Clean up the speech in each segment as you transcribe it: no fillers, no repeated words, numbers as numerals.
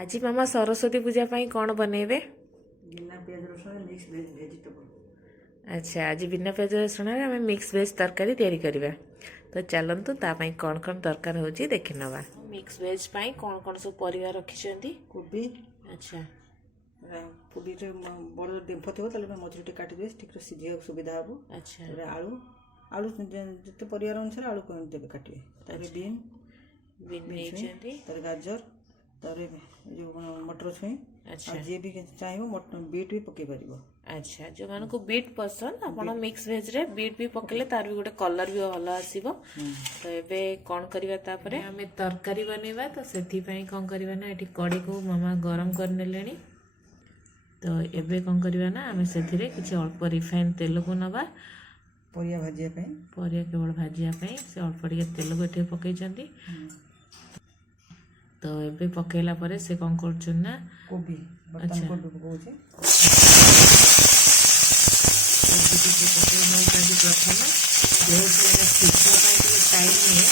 आज मामा सरस्वती पूजा पाई कौन बनइबे? बिना प्याज रसुण मिक्स वेज वेजिटेबल। अच्छा, आज बिना प्याज रसुण आम मिक्स वेज तरकारी तैयारी करवा। तो चलतु तापाई कौन कौन दरकार होची देखि नवा। मिक्स वेज पाई कौन कौन सब परिवार रखिछंती? कोबी। अच्छा, कोबी रे बड़ डेम्फ थिबो तले मझुरी टे काटी दे ठीक रे सिझिया सुविधा हबो। अच्छा, रे आलू आलू जते परिवार अनुसार आलू कोन देबे काटिबे। तारे बीन नेचंती, तारे गाजर, तारे जो मटर छुई। अच्छा, जे भी चाहिबो बीट भी पके परिबो। अच्छा, जो मान को बीट पसंद आपण मिक्स वेज रे बीट भी पकेले तार भी गोटे कलर भी भलो आसीबो। तो एबे कोन करबा तापरे हमें तरकारी बनेबा। तो सेथि पई कोन करबा ना एठी कड़ी को मामा गरम कर नेलेनी। तो एबे कोन करबा ना हमें सेथि रे किछि अल्प रिफाइन तेल को नबा परिया भाजिया पे। परिया केवल भाजिया पे से अल्प टिके तेल को एठी पकै चंती। तो एबे पकेला परे से कोन करछन ना कोबी बर्तन को डुबो छै। प्रथम जेहेतु सीखा टाइम है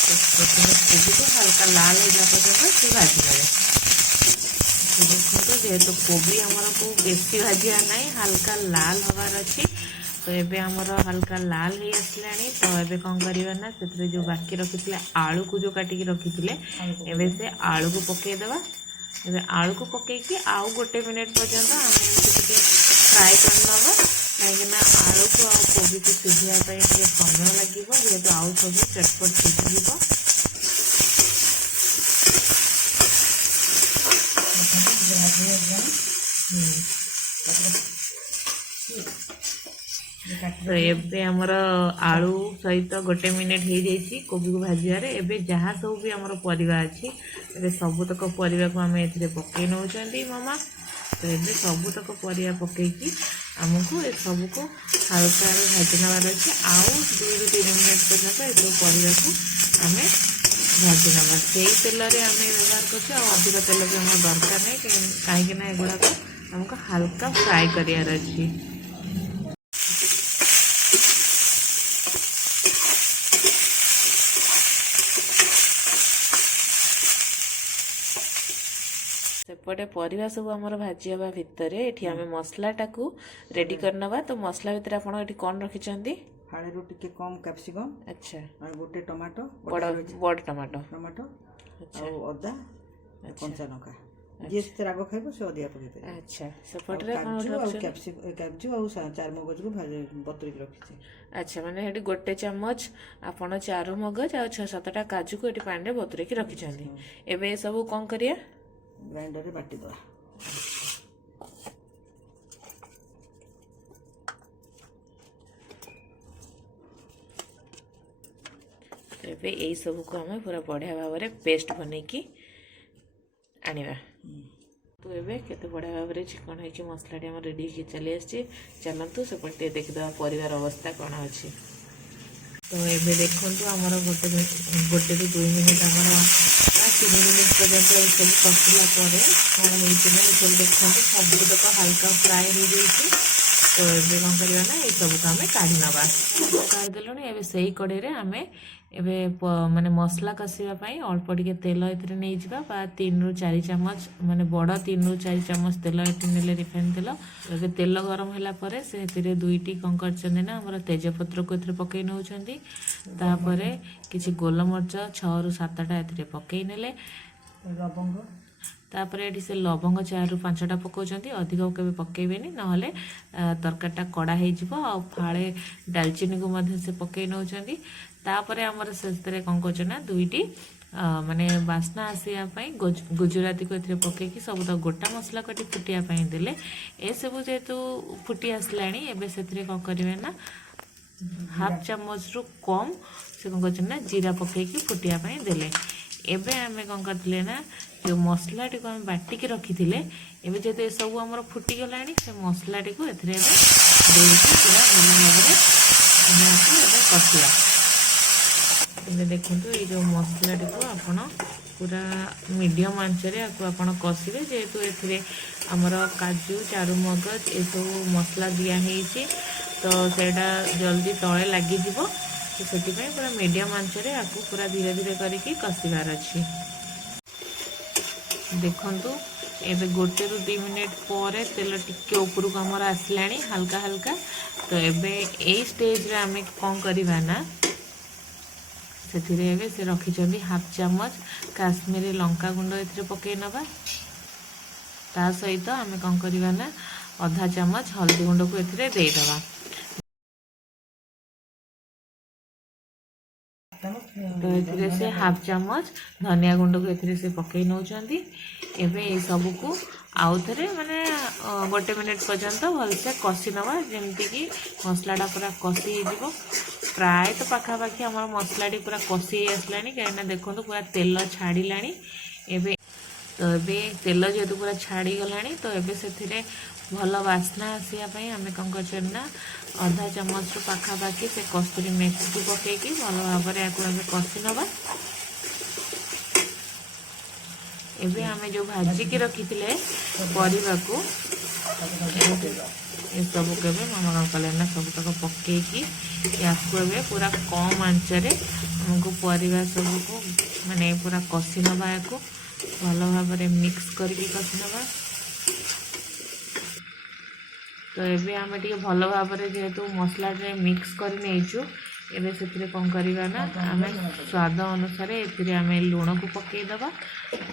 तो प्रथम कोबी को हल्का लाल हो पर्यटन से भाजी ने देखो। जेहेतु कोबी आमर को बेसी भाजिया ना हल्का लाल हबार अच्छी। तो एबे हमर हल्का लाल हो आसला। तो एबे कौन करवा ना से जो बाकी रखी आलू को जो काटिकी रखी एबे से आलू को पकईदेवा। एबे आलू को पकईकी आउ गोटे मिनिट पर्यंत आम फ्राए करनवा। कहीं आलू को आ कोबी को सिझापी समय लगे जेहेतु आउ सब चटपट सिझ तो एबे हमर आलू सहित गोटे मिनिट हो जाइए कोबी को भाजिबार। एबे जहाँ सब भी हमर परिवा अच्छी एबे सबुतक परिवा को आम ए पकई नौ मामा। तो एबे सबुतक परिवा पकईकी आमको ए सब को हल्का भाजी नबार अच्छे। आउ 2 ରୁ 3 मिनट पर्यटन ये परिवा को आम भाजी नवा। से तेल आम व्यवहार कर अधिक तेल भी आम दरकार नहीं कहीं एगुड़ाक आमको हल्का फ्राए करार अच्छी। सेपटे परिवा सब आमर भाजी हवा भितर एठी आमे मसलाटा को रेडी करनवा। तो मसला भितर आपण एठी कोन रखिचंती? हाड़े रो टिके कम कैप्सिकम। अच्छा, और गोटे टमाटो बड़ टमाटो अच्छा, और अदा कंचा लंका जे से राग खाइबो से अधिया पकेते। अच्छा, सेपटे काजू और चार मगज को भाजी बतरी के रखिছে। अच्छा, माने हेडी गोटे चम्मच आपण चार मगज और 6-7टा काजू को एठी पानी रे बतरी के रखिचंती। एबे सब कोन करिया ग्राइंडर रे बाटी दवा। एबे यही सब को हमें पूरा बढ़िया भाव में पेस्ट बन की आनिबा। तो एबे केते बढ़िया भाव में चिकन है मसलाटी आम रेडी हो चली आसी। चलतु सेपटे देखीदा परिवार अवस्था कौन अच्छी। तो एबे देखंतु हमर गोटे रू 2 मिनिट हमर 3 मिनिट पर्यंत ये सब कसिला परे कौन होइछि ना ये सब देखंतु सब तक हल्का फ्राए हो जाइछि। तो एबे कौन करबा ना ये सब काम काढी नबा। काढी देलुनी एबे सही कड़े रे हमें एबे माने मसला कसिबा पई अल्प टिके तेल एथरे नै जिबा बा 3 ରୁ 4 चम्मच माने बड़ 3 ରୁ 4 चम्मच तेल एथि नेले रिफाइन तेल। एबे तेल गरम होला परे से एथिरे 2टी कौन करछन ना हमर तेजपत्र को एथरे पकई नउछंती। तापरे किछि गोलमरच 6 ରୁ 7टा एथरे पकई नेले। लवंग तापर ये से लवंग 4 ରୁ 5टा पकाउछंती। अधिक केबे पकेइबेनी नहले तरकारीटा कड़ा हो जिवो। आ फाळे दालचीनी को मध्य से पकई नउछंती। तापरे हमर सेतरे कोन करछ ना 2टी माने बास्ना आसिया पई गुजराती को एथरे पकेकी सब तो गोटा मसला कटी फुटिया पई देले। ए सब जेतु फुटी आसलाणी एबे सेतरे कोन करिवे ना 1/2 चम्मच रु कम से कोन करछ ना जीरा पकेकी फुटिया पई देले। एबे आमे कोन करथिले ना जो मसलाटी को हम बाटिकी रखिथिले एबे जेते सब हमर फुटी गलाणी से मसलाटी को एथरे देइकी पूरा भलो भाबरे हमको एबे कसिया। एबे देखंतु ए जो मसलाटी को आपण पूरा मीडियम आंच रे आपण कसिबे। जेहेतु एथरे हमर काजू चारू मगज ए सब मसला दिया हेइची तो सेटा जल्दी तळे लागि जिवो। तो सेति पई पूरा मीडियम आंच रे आकु पूरा धीरे धीरे करिकी कसिबार अछि। देखंतु एबे 1 ରୁ 2 मिनिट पर तेल टिके ऊपर को हमर आसलानी हल्का हल्का। तो एबे ए स्टेज रे आमे कोन करबा ना सेथिरे एबे से रखी चंदी हाफ चम्मच काश्मीरी लंका गुंड एथिरे पके नबा। ता सहित आमे कोन करबा ना आधा चम्मच हल्दी गुंड को एथिरे दे दबा। तो एथिरे से हाफ चम्मच धनिया गुंड को एथिरे से पके नौचंदी। एबे ए सब को आउ थरे माने 1 मिनिट पर्यंत भलसे कसी नवा जेमती कि मसलाटा पूरा कसी हो। प्राय तो पाखापाखि आम मसलाटी पूरा कसी आसलानी कहीं देखो पूरा तेल छाड़िलानी। एबे तो एबे तेल जेहेतु पूरा छाड़ी गलानी तो एबे से भल बास्ना आसापी आम कौन करना आधा चम्मच रू पाखापाखि से कस्तूरी मेथी को पकईकि भल भाव में कषि नवा। एबे आम जो भाजिकी रखी परिवा को ये सब के मामा कौन कले ना सब तक पकईकि या पूरा कम आंचरे आमको परिवा सब को माने पूरा कषि नवा या भल भाव मिक्स करके कषि नवा। तो एबे आम टे भल भाव जेहेतु मसला मिक्स कर नहींचु एबे से कौन करवा ना आम स्वाद अनुसार ए आम लुण को पकईदबा।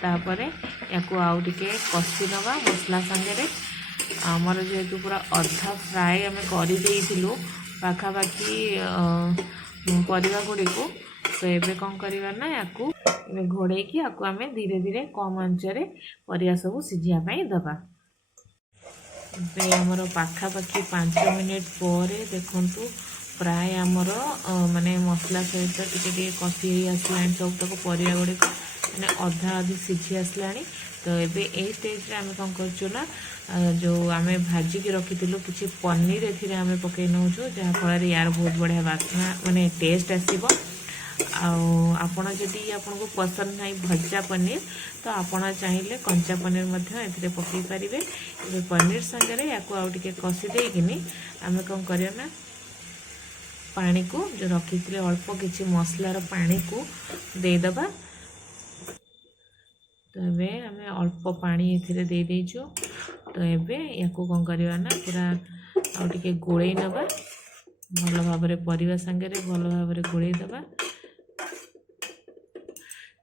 तापर या आउ टे कषि नवा मसला सांगे आमर जेहेतु पूरा अधा फ्राए आम कर पाखापाखि परिवा गुड़ी को। तो एबे कौन करवा ना या घोड़े की आम धीरे धीरे कम आंचरे परिया सब सिझापी दबा। आमर पाखापाखि 5 मिनिट पर देखंतु प्राय आमर माने मसला सहित टिके कषि आसलानी सब तक परिया गुड़िक माने अधा अधी सिझी आसलानी। तो एबे ए स्टेज रे आम कौन करचु ना जो आम भाजिकी रखिलु किसी पनीर ए आम पकई नौचु जहाँफल यार बहुत बढ़िया बास्ना माने टेस्ट आसब। आपण जदि आपन को पसंद नहीं भजा पनीर तो आपण चाहिए कंचा पनीर ए पकई पारे। ये पनीर संगे या आउ टे कषि देकिनी आम कौन करिया ना पानी को जो रखी अल्प किसी मसलार पानी को देदबा। तो ये आम अल्प पानी ए दे देचु। तो एबे या कौन करवा ना पूरा आउ टे गोले नबा भल भाव परिवा संगे भल भाव गोले दबा।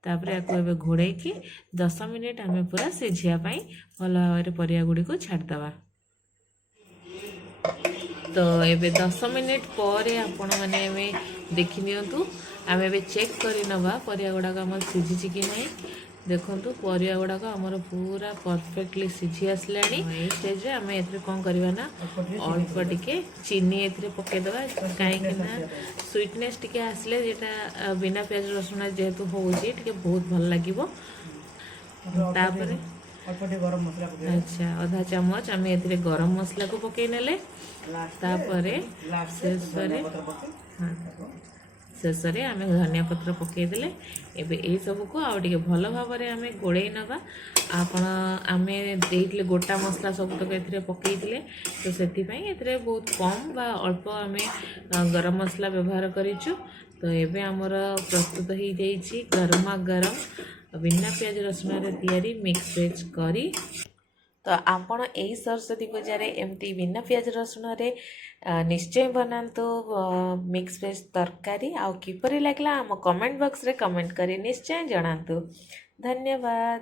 तापर या घोड़े की 10 मिनिट आम पूरा सिझापी भल भाव परिया गुड़ी को छाड़दबा। तो एबे 10 मिनिट पर आपण मैंने देखी नियंतु आम ए चेक कर नवा परिया गुड़ाक आम सिझी कि नहीं। देखंतु परिया गुड़ाक आमर पूरा परफेक्टली सिझी आसलानी। स्टेज आम ए कौन करवा ना अल्प टिके चीनी ए पकईदबा कहीं स्वीटनेस टिके आसले जेटा बिना प्याज रसुण जेहेतु होची टिके बहुत भल लगे। अच्छा आधा चम्मच आम ए गरम मसला को पकई नेले शेष में आम धनिया पत्र पकईदे। एबे ए सब को आउ टे भल भाव आम गोले नवा। आपण आम देते गोटा मसला सब तक ए पकईले तो से बहुत कम बा अल्प आम गरम मसला व्यवहार करूँ। तो एबे आमर प्रस्तुत हो जाइए गरमा गरम बिना प्याज रसुण तैयारी मिक्स वेज करी। तो आपण यही सरस्वती पूजा एमती बिना प्याज रसुण निश्चय बनातु मिक्स वेज तरकारी आउ किपरि लागला आम कमेंट बॉक्स रे कमेंट करी निश्चय जनातु। धन्यवाद।